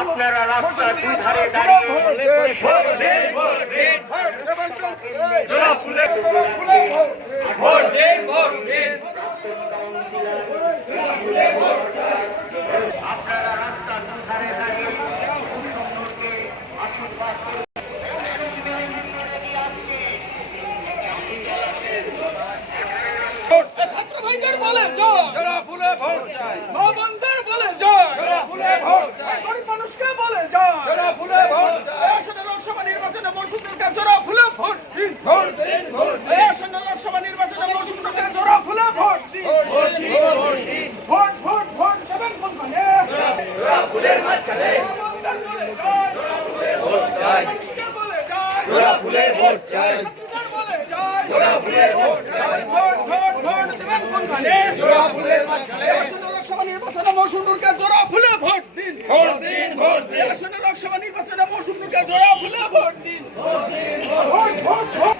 আপনারা রাস্তার দুই ধারে দাঁড়িয়ে। আপনারা রাস্তার আশীর্বাদ ভাইদের বলে জয়। ফুলে ভোট মা বন্ধের বলে জয়। ফুলে ভোট মানুষকে বলে জয় ফুলে ভোট আসন্ন লোকসভা নির্বাচনে বসুন্ধরকে জোড়া ফুলে ভোট দিন ভোট দিন ভোট আসন্ন লোকসভা নির্বাচনে বসুন্ধরকে জোড়া ফুলে ভোট দিন ভোট দিন ভোট ভোট ভোট দেবেন কোন মানে জোড়া ফুলের মাঝখানে মা বন্ধের বলে জয় জোড়া ফুলে ভোট চাই। জোড়া ফুলে ভোট চাই। ভোট ভোট ভোট দেবেন কোন মানে জোড়া ফুলে মাঝখানে লোকসভা নির্বাচনে জোড়া ফুলে ভোট দিন ভোট দিন ভোট দিন আসন্ন লোকসভা নির্বাচনে বসুন্ধরকে জোড়া ফুলে ভোট দিন ভোট দিন ভোট ভোট ভোট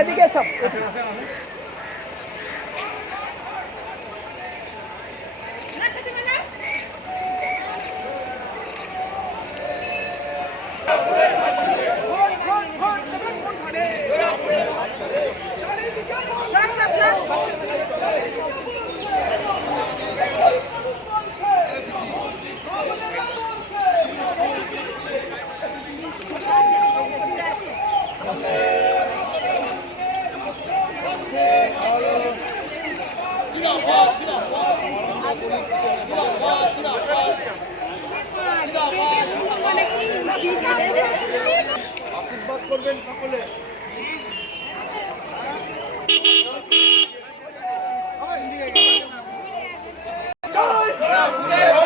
এদিকে সব আশীর্বাদ করবেন সকলে জয়